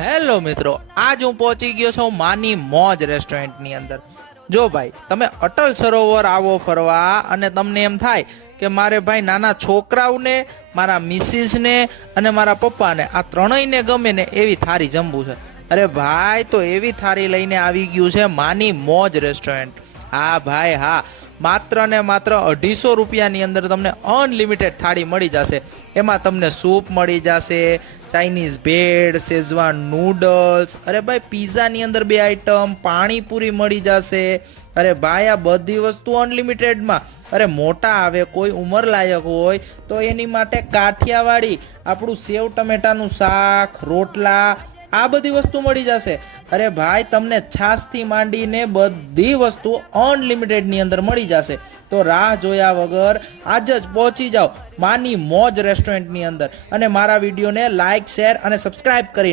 Hello મિત્રો, આજ હું પહોંચી ગયો છું માની મોજ રેસ્ટોરન્ટની અંદર। જો ભાઈ, તમે અટલ સરોવર આવો ફરવા અને તમને એમ થાય કે મારે ભાઈ નાના છોકરાઓને, મારા મિસિસને અને મારા પપ્પાને આ ત્રણેયને ગમે ને એવી થાળી જમવું છે। અરે ભાઈ, તો એવી થાળી લઈને આવી ગયું છે માની મોજ રેસ્ટોરન્ટ। હા ભાઈ હા, માત્ર ને માત્ર 250 રૂપિયાની અંદર તમને અનલિમિટેડ થાળી મળી જશે। એમાં તમને સૂપ મળી જશે, ચાઇનીઝ ભેળ, શેઝવાન નૂડલ્સ, અરે ભાઈ પીઝાની અંદર 2 આઈટમ, પાણીપુરી મળી જશે। અરે ભાઈ, આ બધી વસ્તુ અનલિમિટેડમાં। અરે મોટા આવે, કોઈ ઉંમર લાયક હોય તો એની માટે કાઠિયાવાડી આપણું સેવ ટમેટાનું શાક, રોટલા, આ બધી વસ્તુ મળી જશે। અરે ભાઈ, તમને છાશથી માંડીને બધી વસ્તુ અનલિમિટેડની અંદર મળી જશે। તો રાહ જોયા વગર આજ જ પહોંચી જાઓ માની મોજ રેસ્ટોરન્ટની અંદર અને મારા વિડીયોને લાઈક, શેર અને સબસ્ક્રાઇબ કરીને